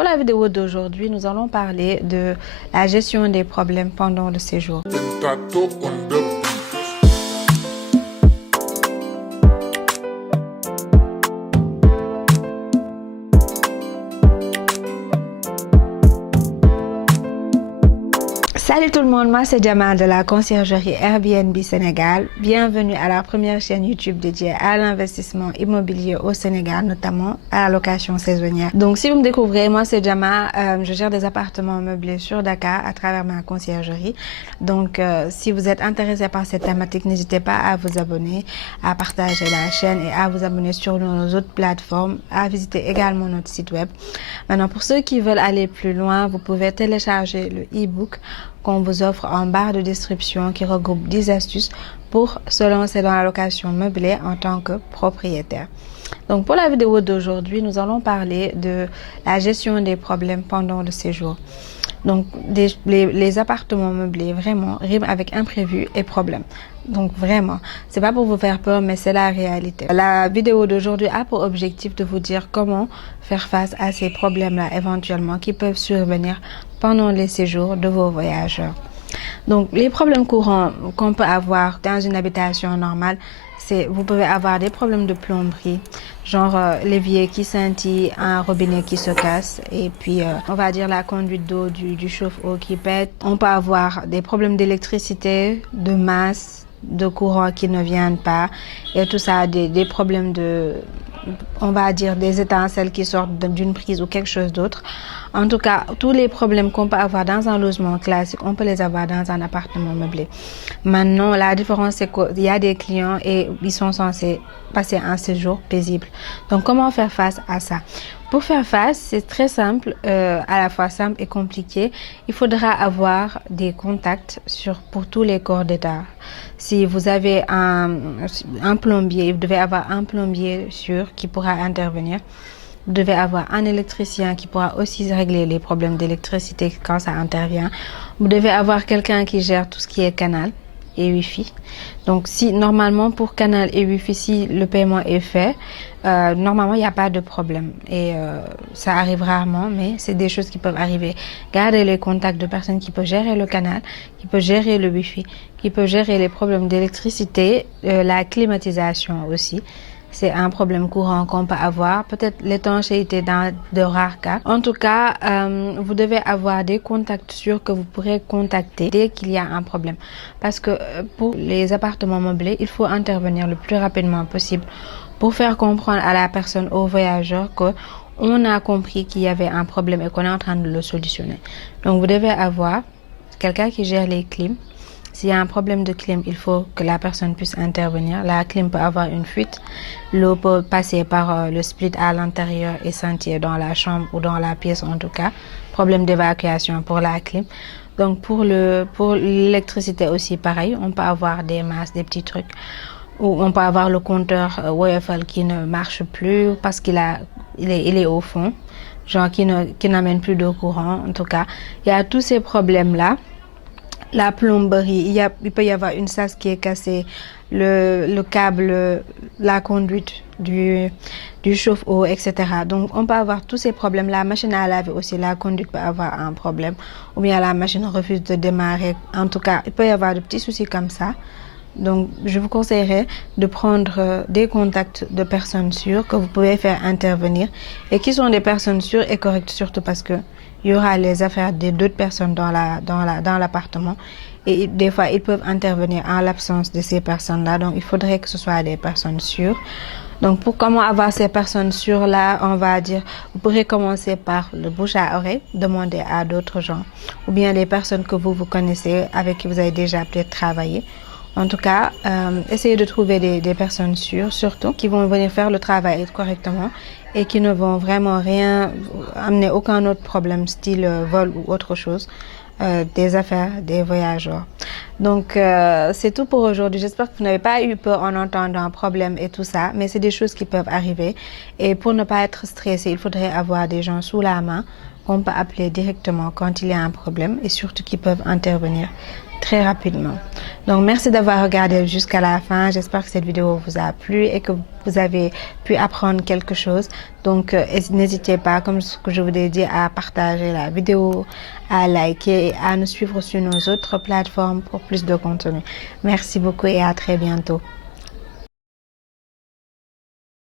pour la vidéo d'aujourd'hui, nous allons parler de la gestion des problèmes pendant le séjour. Salut tout le monde, moi c'est Jamal de la conciergerie Airbnb Sénégal. Bienvenue à la première chaîne YouTube dédiée à l'investissement immobilier au Sénégal, notamment à la location saisonnière. Donc si vous me découvrez, moi c'est Jamal, je gère des appartements meublés sur Dakar à travers ma conciergerie. Donc si vous êtes intéressé par cette thématique, n'hésitez pas à vous abonner, à partager la chaîne et à vous abonner sur nos autres plateformes, à visiter également notre site web. Maintenant, pour ceux qui veulent aller plus loin, vous pouvez télécharger le e-book qu'on vous offre en barre de description qui regroupe 10 astuces pour se lancer dans la location meublée en tant que propriétaire. Donc pour la vidéo d'aujourd'hui, nous allons parler de la gestion des problèmes pendant le séjour. Donc les appartements meublés vraiment riment avec imprévu et problème. Donc vraiment, c'est pas pour vous faire peur, mais c'est la réalité. La vidéo d'aujourd'hui a pour objectif de vous dire comment faire face à ces problèmes-là éventuellement qui peuvent survenir pendant les séjours de vos voyageurs. Donc les problèmes courants qu'on peut avoir dans une habitation normale, c'est vous pouvez avoir des problèmes de plomberie, genre l'évier qui scintille, un robinet qui se casse et puis on va dire la conduite d'eau du chauffe-eau qui pète. On peut avoir des problèmes d'électricité, de masse, de courant qui ne viennent pas et tout ça, des problèmes de, on va dire des étincelles qui sortent d'une prise ou quelque chose d'autre. En tout cas, tous les problèmes qu'on peut avoir dans un logement classique, on peut les avoir dans un appartement meublé. Maintenant, la différence, c'est qu'il y a des clients et ils sont censés passer un séjour paisible. Donc, comment faire face à ça? Pour faire face, c'est très simple, à la fois simple et compliqué. Il faudra avoir des contacts pour tous les corps d'État. Si vous avez un plombier, vous devez avoir un plombier sûr qui pourra intervenir. Vous devez avoir un électricien qui pourra aussi régler les problèmes d'électricité quand ça intervient. Vous devez avoir quelqu'un qui gère tout ce qui est canal et Wi-Fi. Donc, si normalement pour canal et Wi-Fi, si le paiement est fait, normalement il n'y a pas de problème. Et ça arrive rarement, mais c'est des choses qui peuvent arriver. Gardez les contacts de personnes qui peuvent gérer le canal, qui peuvent gérer le Wi-Fi, qui peuvent gérer les problèmes d'électricité, la climatisation aussi. C'est un problème courant qu'on peut avoir, peut-être l'étanchéité dans de rares cas. En tout cas, vous devez avoir des contacts sûrs que vous pourrez contacter dès qu'il y a un problème. Parce que pour les appartements meublés, il faut intervenir le plus rapidement possible pour faire comprendre à la personne, au voyageur, qu'on a compris qu'il y avait un problème et qu'on est en train de le solutionner. Donc, vous devez avoir quelqu'un qui gère les clims. S'il y a un problème de clim, il faut que la personne puisse intervenir. La clim peut avoir une fuite. L'eau peut passer par le split à l'intérieur et sentir dans la chambre ou dans la pièce en tout cas. Problème d'évacuation pour la clim. Donc pour l'électricité aussi pareil, on peut avoir des masses, des petits trucs. Ou on peut avoir le compteur Woyofal qui ne marche plus parce qu'il est au fond, genre qui n'amène plus de courant en tout cas. Il y a tous ces problèmes-là. La plomberie, il peut y avoir une sas qui est cassée, le câble, la conduite du chauffe-eau, etc. Donc, on peut avoir tous ces problèmes. La machine à laver aussi, la conduite peut avoir un problème. Ou bien la machine refuse de démarrer. En tout cas, il peut y avoir de petits soucis comme ça. Donc, je vous conseillerais de prendre des contacts de personnes sûres que vous pouvez faire intervenir et qui sont des personnes sûres et correctes, surtout parce que il y aura les affaires d'autres personnes dans l'appartement et des fois ils peuvent intervenir en l'absence de ces personnes-là. Donc, il faudrait que ce soit des personnes sûres. Donc, pour comment avoir ces personnes sûres-là, on va dire, vous pourrez commencer par le bouche à oreille, demander à d'autres gens ou bien les personnes que vous connaissez, avec qui vous avez déjà peut-être travaillé. En tout cas, essayez de trouver des personnes sûres, surtout, qui vont venir faire le travail correctement et qui ne vont vraiment rien amener aucun autre problème, style vol ou autre chose, des affaires des voyageurs. Donc, c'est tout pour aujourd'hui. J'espère que vous n'avez pas eu peur en entendant un problème et tout ça, mais c'est des choses qui peuvent arriver. Et pour ne pas être stressé, il faudrait avoir des gens sous la main qu'on peut appeler directement quand il y a un problème et surtout qui peuvent intervenir très rapidement. Donc merci d'avoir regardé jusqu'à la fin. J'espère que cette vidéo vous a plu et que vous avez pu apprendre quelque chose. Donc n'hésitez pas, comme ce que je vous ai dit, à partager la vidéo, à liker et à nous suivre sur nos autres plateformes pour plus de contenu. Merci beaucoup et à très bientôt.